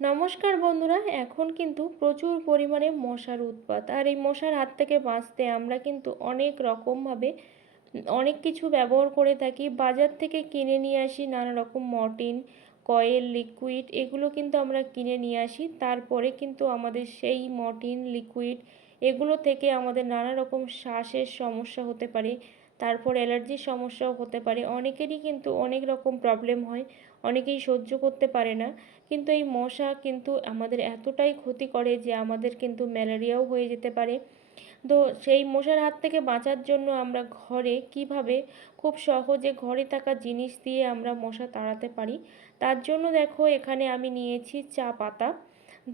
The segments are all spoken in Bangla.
নমস্কার বন্ধুরা, এখন কিন্তু প্রচুর পরিমাণে মশার উৎপাত। আর এই মশার হাত থেকে বাঁচতে আমরা কিন্তু অনেক রকমভাবে অনেক কিছু ব্যবহার করে থাকি। বাজার থেকে কিনে নিয়ে আসি নানা রকম মর্টিন, কয়েল, লিকুইড, এগুলো কিন্তু আমরা কিনে নিয়ে আসি। তারপরে কিন্তু আমাদের সেই মর্টিন, লিকুইড, এগুলো থেকে আমাদের নানা রকম শ্বাসের সমস্যা হতে পারে, তারপর অ্যালার্জির সমস্যাও হতে পারে। অনেকেরই কিন্তু অনেক রকম প্রবলেম হয়, অনেকেই সহ্য করতে পারে না। কিন্তু এই মশা কিন্তু আমাদের এতটাই ক্ষতি করে যে আমাদের কিন্তু ম্যালেরিয়াও হয়ে যেতে পারে। তো সেই মশার হাত থেকে বাঁচার জন্য আমরা ঘরে কীভাবে খুব সহজে ঘরে থাকা জিনিস দিয়ে আমরা মশা তাড়াতে পারি, তার জন্য দেখো এখানে আমি নিয়েছি চা পাতা।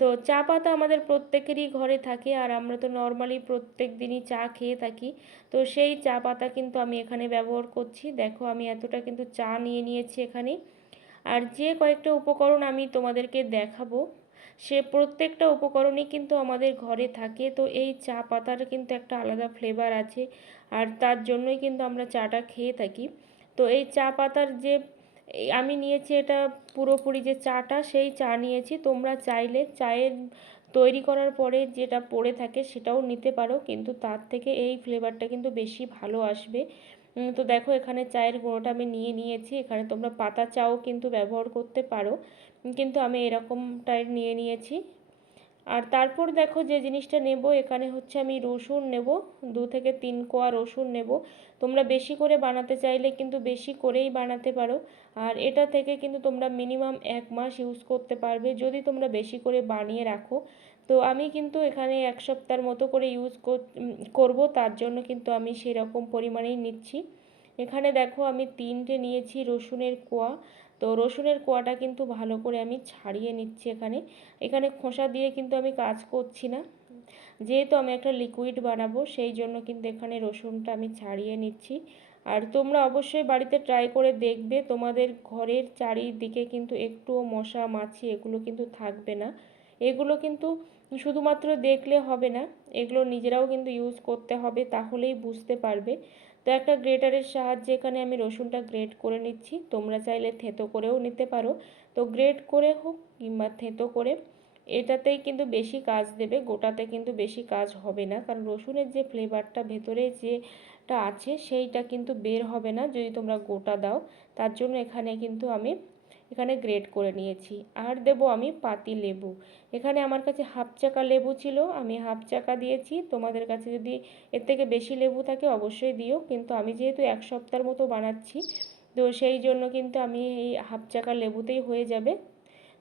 তো চা পাতা আমাদের প্রত্যেকেরই ঘরে থাকে আর আমরা তো নর্মালি প্রত্যেক দিনই চা খেয়ে থাকি। তো সেই চা পাতা কিন্তু আমি এখানে ব্যবহার করছি। দেখো আমি এতটা কিন্তু চা নিয়ে নিয়েছি এখানে। আর যে কয়েকটা উপকরণ আমি তোমাদেরকে দেখাবো, সে প্রত্যেকটা উপকরণই কিন্তু আমাদের ঘরে থাকে। তো এই চা পাতার কিন্তু একটা আলাদা ফ্লেভার আছে আর তার জন্যই কিন্তু আমরা চাটা খেয়ে থাকি। তো এই চা পাতার যে আমি নিয়েছি এটা পুরোপুরি যে চাটা, সেই চা নিয়েছি। তোমরা চাইলে চায়ের তৈরি করার পরে যেটা পড়ে থাকে সেটাও নিতে পারো, কিন্তু তার থেকে এই ফ্লেভারটা কিন্তু বেশি ভালো আসবে। তো দেখো এখানে চায়ের গুঁড়োটা আমি নিয়ে নিয়েছি, এখানে তোমরা পাতা চাও কিন্তু ব্যবহার করতে পারো, কিন্তু আমি এরকমটাই নিয়ে নিয়েছি। আর তারপর দেখো যে জিনিসটা নেব, এখানে হচ্ছে আমি রসুন নেব, দু থেকে তিন কোয়া রসুন নেব। তোমরা বেশি করে বানাতে চাইলে কিন্তু বেশি করেই বানাতে পারো। আর এটা থেকে কিন্তু তোমরা মিনিমাম এক মাস ইউজ করতে পারবে, যদি তোমরা বেশি করে বানিয়ে রাখো। তো আমি কিন্তু এখানে এক সপ্তাহের মতো করে ইউজ করব, তার জন্য কিন্তু আমি সেরকম পরিমাণেই নিচ্ছি। এখানে দেখো আমি তিনটে নিয়েছি রসুনের কোয়া। তো রসুনের কোয়াটা কিন্তু ভালো করে আমি ছাড়িয়ে নিচ্ছি এখানে। এখানে খোসা দিয়ে কিন্তু আমি কাজ করছি না। যেহেতু আমি একটা লিকুইড বানাবো, সেই জন্য কিন্তু এখানে রসুনটা আমি ছাড়িয়ে নিচ্ছি। আর তোমরা অবশ্যই বাড়িতে ট্রাই করে দেখবে, তোমাদের ঘরের চারিদিকে কিন্তু একটুও মশা, মাছি এগুলো কিন্তু থাকবে না। এগুলো কিন্তু শুধুমাত্র দেখলে হবে না, এগুলো নিজেরাও কিন্তু ইউজ করতে হবে, তাহলেই বুঝতে পারবে। তো একটা গ্রেটারের সাহায্যে এখানে আমি রসুনটা গ্রেট করে নিচ্ছি। তোমরা চাইলে থেতো করেও নিতে পারো। তো গ্রেট করে হোক কিংবা থেতো করে, এটাতেই কিন্তু বেশি কাজ দেবে, গোটাতে কিন্তু বেশি কাজ হবে না। কারণ রসুনের যে ফ্লেভারটা ভেতরে যেটা আছে, সেইটা কিন্তু বের হবে না যদি তোমরা গোটা দাও। তার জন্য এখানে কিন্তু আমি এখানে গ্রেট করে নিয়েছি। আর দেব আমি পাতি লেবু। এখানে আমার কাছে হাফ চাকা লেবু ছিল, আমি হাফ চাকা দিয়েছি। তোমাদের কাছে যদি এর থেকে বেশি লেবু থাকে অবশ্যই দিও, কিন্তু আমি যেহেতু এক সপ্তাহের মতো বানাচ্ছি, তো সেই জন্য কিন্তু আমি এই হাফ চাকা লেবুতেই হয়ে যাবে।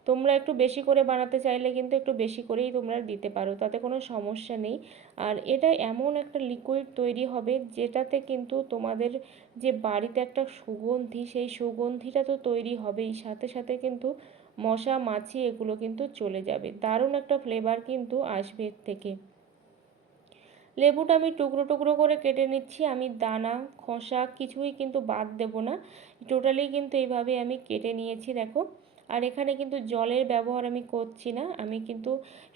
তোমরা একটু বেশি করে বানাতে চাইলে কিন্তু একটু বেশি করেই তোমরা দিতে পারো, তাতে কোনো সমস্যা নেই। আর এটা এমন একটা লিকুইড তৈরি হবে যেটাতে কিন্তু তোমাদের যে বাড়িতে একটা সুগন্ধি, সেই সুগন্ধিটা তো তৈরি হবেই, সাথে সাথে কিন্তু মশা, মাছি এগুলো কিন্তু চলে যাবে। দারুণ একটা ফ্লেভার কিন্তু আসবে এর থেকে। লেবুটা আমি টুকরো টুকরো করে কেটে নিচ্ছি, আমি দানা, খোসা কিছুই কিন্তু বাদ দেব না। টোটালি কিন্তু এইভাবে আমি কেটে নিয়েছি, দেখো। আর এখানে কিন্তু জলের ব্যবহার আমি করছি না, আমি কিন্তু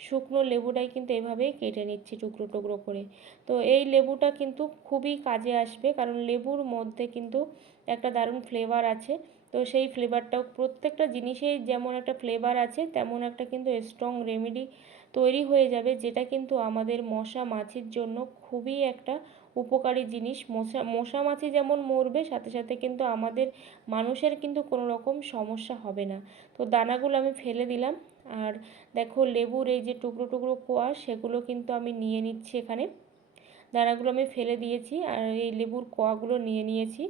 শুকনো লেবুটাই কিন্তু এভাবেই কেটে নিচ্ছি টুকরো টুকরো করে। তো এই লেবুটা কিন্তু খুবই কাজে আসবে, কারণ লেবুর মধ্যে কিন্তু একটা দারুণ ফ্লেভার আছে। তো সেই ফ্লেভারটাও প্রত্যেকটা জিনিসেই যেমন একটা ফ্লেভার আছে, তেমন একটা কিন্তু স্ট্রং রেমেডি তৈরি হয়ে যাবে, যেটা কিন্তু আমাদের মশা মাছির জন্য খুবই একটা উপকারী জিনিস। মশা মশা মাছি যেমন মরবে, সাথে সাথে কিন্তু আমাদের মানুষের কিন্তু কোনো রকম সমস্যা হবে না। তো দানাগুলো আমি ফেলে দিলাম, আর দেখো লেবুর এই যে টুকরো টুকরো কোয়া, সেগুলো কিন্তু আমি নিয়ে নিচ্ছি এখানে। দানাগুলো আমি ফেলে দিয়েছি, আর এই লেবুর কোয়াগুলো নিয়ে নিয়েছি।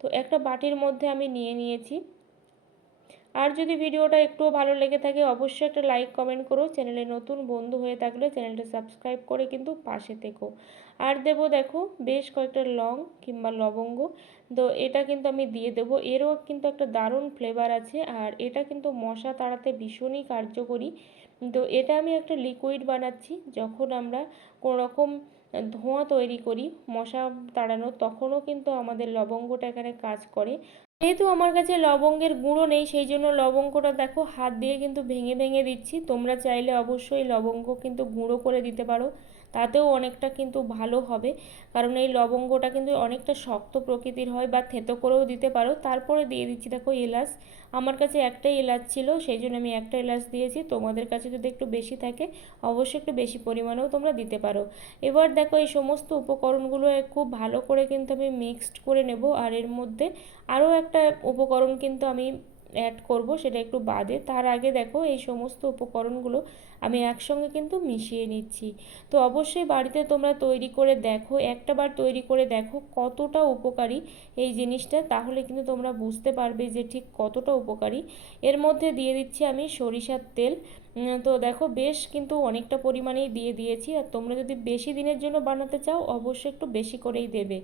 তো একটা বাটির মধ্যে আমি নিয়ে নিয়েছি। আর যদি ভিডিওটা একটুও ভালো লেগে থাকে, অবশ্যই একটা লাইক, কমেন্ট করো। চ্যানেলে নতুন বন্ধু হয়ে থাকলে চ্যানেলটা সাবস্ক্রাইব করে কিন্তু পাশে থেকো। আর দেব দেখো, বেশ কয়েকটা লং কিংবা লবঙ্গ। তো এটা কিন্তু আমি দিয়ে দেবো। এরও কিন্তু একটা দারুণ ফ্লেভার আছে। আর এটা কিন্তু মশা তাড়াতে ভীষণই কার্যকরী। তো এটা আমি একটা লিকুইড বানাচ্ছি, যখন আমরা কোনো রকম ধোঁয়া তৈরি করি, মশা তাড়ানো, তখনও কিন্তু আমাদের লবঙ্গটা এখানে কাজ করে। যেহেতু আমার কাছে লবঙ্গের গুঁড়ো নেই, সেই জন্য লবঙ্গটা দেখো হাত দিয়ে কিন্তু ভেঙে ভেঙে দিচ্ছি। তোমরা চাইলে অবশ্যই লবঙ্গ কিন্তু গুঁড়ো করে দিতে পারো। তাতেও অনেকটা কিন্তু ভালো হবে। কারণ এই লবঙ্গটা কিন্তু অনেকটা শক্ত প্রকৃতির হয় বা থেতো করেও দিতে পারো। তারপরে দিয়ে দিচ্ছি, দেখো এলাচ। আমার কাছে একটাই এলাচ ছিল, সেই জন্য আমি একটা এলাচ দিয়েছি। তোমাদের কাছে যদি একটু বেশি থাকে, অবশ্যই একটু বেশি পরিমাণেও তোমরা দিতে পারো। এবার দেখো এই সমস্ত উপকরণগুলো খুব ভালো করে কিন্তু আমি মিক্সড করে নেব। আর এর মধ্যে আরও একটা উপকরণ কিন্তু আমি অ্যাড করব সেটা একটু বাদে। তার আগে দেখো এই সমস্ত উপকরণগুলো আমি একসঙ্গে কিন্তু মিশিয়ে নিচ্ছি। তো অবশ্যই বাড়িতে তোমরা তৈরি করে দেখো, একটা বার তৈরি করে দেখো কতটা উপকারী এই জিনিসটা, তাহলে কিন্তু তোমরা বুঝতে পারবে যে ঠিক কতটা উপকারী। এর মধ্যে দিয়ে দিচ্ছি আমি সরিষার তেল। তো দেখো বেশ কিন্তু অনেকটা পরিমাণেই দিয়ে দিয়েছি। আর তোমরা যদি বেশি দিনের জন্য বানাতে চাও, অবশ্যই একটু বেশি করেই দেবে।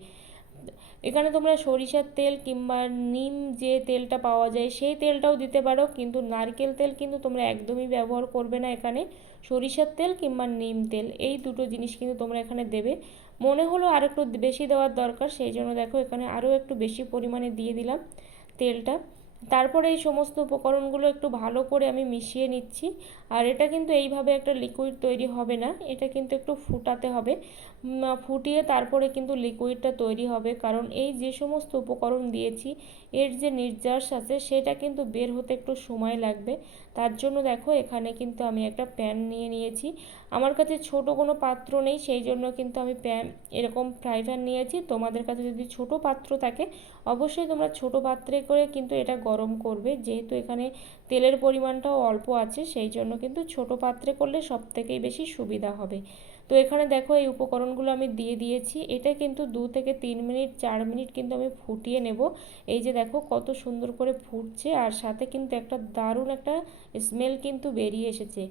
এখানে তোমরা সরিষার তেল কিংবা নিম যে তেলটা পাওয়া যায়, সেই তেলটাও দিতে পারো, কিন্তু নারকেল তেল কিন্তু তোমরা একদমই ব্যবহার করবে না এখানে। সরিষার তেল কিংবা নিম তেল, এই দুটো জিনিস কিন্তু তোমরা এখানে দেবে। মনে হলো আর একটু বেশি দেওয়ার দরকার, সেই জন্য দেখো এখানে আরও একটু বেশি পরিমাণে দিয়ে দিলাম তেলটা। তারপরে এই সমস্ত উপকরণগুলো একটু ভালো করে আমি মিশিয়ে নিচ্ছি। আর এটা কিন্তু এইভাবে একটা লিকুইড তৈরি হবে না, এটা কিন্তু একটু ফুটাতে হবে। ফুটিয়ে তারপরে কিন্তু লিকুইডটা তৈরি হবে। কারণ এই যে সমস্ত উপকরণ দিয়েছি, এর যে নির্যাস আছে, সেটা কিন্তু বের হতে একটু সময় লাগবে। তার জন্য দেখো এখানে কিন্তু আমি একটা প্যান নিয়ে নিয়েছি। আমার কাছে ছোট কোনো পাত্র নেই, সেই জন্য কিন্তু আমি প্যান, এরকম ফ্রাই প্যান নিয়েছি। তোমাদের কাছে যদি ছোট পাত্র থাকে, অবশ্যই তোমরা ছোট পাত্রে করে কিন্তু এটা গরম করবে। যেহেতু এখানে তেলের পরিমাণটাও অল্প আছে, সেই জন্য কিন্তু ছোট পাত্রে করলে সব থেকেই বেশি সুবিধা হবে। তো এখানে দেখো এই উপকরণগুলো আমি দিয়ে দিয়েছি। এটা কিন্তু দু থেকে তিন মিনিট, চার মিনিট কিন্তু আমি ফুটিয়ে নেব। এই যে দেখো কত সুন্দর করে ফুটছে আর সাথে কিন্তু একটা দারুণ একটা স্মেল কিন্তু বেরিয়ে এসেছে।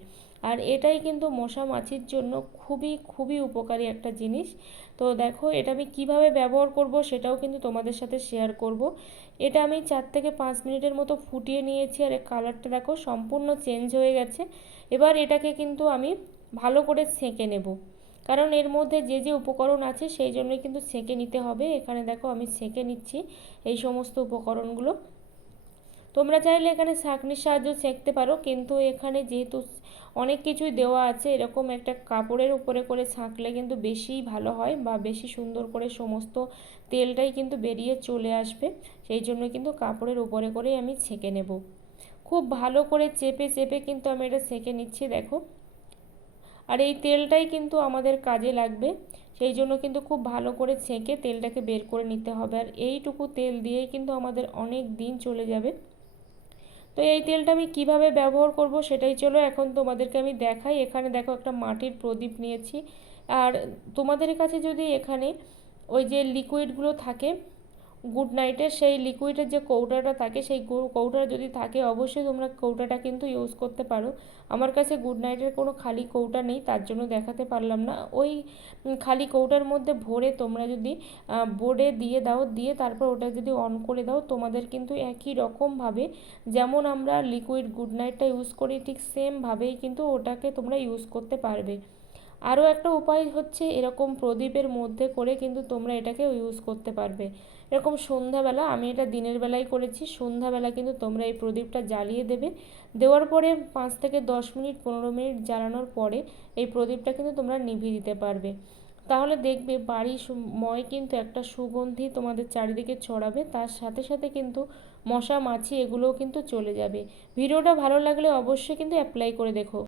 আর এটাই কিন্তু মশা মাছির জন্য খুবই খুবই উপকারী একটা জিনিস। তো দেখো এটা আমি কীভাবে ব্যবহার করব সেটাও কিন্তু তোমাদের সাথে শেয়ার করব। এটা আমি চার থেকে পাঁচ মিনিটের মতো ফুটিয়ে নিয়েছি আর কালারটা দেখো সম্পূর্ণ চেঞ্জ হয়ে গেছে। এবার এটাকে কিন্তু আমি ভালো করে সেঁকে নেব। কারণ এর মধ্যে যে যে উপকরণ আছে সেই জন্যই কিন্তু সেঁকে নিতে হবে। এখানে দেখো আমি সেঁকে নিচ্ছি এই সমস্ত উপকরণগুলো। তোমরা চাইলে এখানে ছাঁকনির সাহায্য সেঁকতে পারো। কিন্তু এখানে যেহেতু অনেক কিছুই দেওয়া আছে, এরকম একটা কাপড়ের উপরে করে ছাঁকলে কিন্তু বেশিই ভালো হয় বা বেশি সুন্দর করে সমস্ত তেলটাই কিন্তু বেরিয়ে চলে আসবে। সেই জন্য কিন্তু কাপড়ের উপরে করেই আমি ছেঁকে নেব। খুব ভালো করে চেপে চেপে কিন্তু আমি এটা সেঁকে নিচ্ছি, দেখো। আর এই তেলটাই কিন্তু আমাদের কাজে লাগবে। সেই জন্য কিন্তু খুব ভালো করে ছেঁকে তেলটাকে বের করে নিতে হবে। আর এইটুকু তেল দিয়েই কিন্তু আমাদের অনেক দিন চলে যাবে। তো এই তেলটা আমি কীভাবে ব্যবহার করব সেটাই চলো এখন তোমাদেরকে আমি দেখাই। এখানে দেখো একটা মাটির প্রদীপ নিয়েছি। আর তোমাদের কাছে যদি এখানে ওই যে লিকুইডগুলো থাকে গুড নাইটের সেই লিকুইডের যে কৌটাটা থাকে, সেই কৌটা যদি থাকে, অবশ্যই তোমরা কৌটাটা কিন্তু ইউজ করতে পারো। আমার কাছে গুড নাইটের কোনো খালি কৌটা নেই, তার জন্য দেখাতে পারলাম না। ওই খালি কৌটার মধ্যে ভরে তোমরা যদি বোর্ডে দিয়ে দাও, দিয়ে তারপর ওটা যদি অন করে দাও, তোমাদের কিন্তু একই রকমভাবে যেমন আমরা লিকুইড গুড নাইটটা ইউজ করি, ঠিক সেমভাবেই কিন্তু ওটাকে তোমরা ইউজ করতে পারবে। আরও একটা উপায় হচ্ছে এরকম প্রদীপের মধ্যে করে কিন্তু তোমরা এটাকে ইউজ করতে পারবে। এরকম সন্ধ্যাবেলা, আমি এটা দিনের বেলায় করেছি, সন্ধ্যাবেলা কিন্তু তোমরা এই প্রদীপটা জ্বালিয়ে দেবে। দেওয়ার পরে পাঁচ থেকে দশ মিনিট, পনেরো মিনিট জ্বালানোর পরে এই প্রদীপটা কিন্তু তোমরা নিভিয়ে দিতে পারবে। তাহলে দেখবে বাড়ি ময় কিন্তু একটা সুগন্ধি তোমাদের চারিদিকে ছড়াবে, তার সাথে সাথে কিন্তু মশা, মাছি এগুলোও কিন্তু চলে যাবে। ভিডিওটা ভালো লাগলে অবশ্যই কিন্তু অ্যাপ্লাই করে দেখো।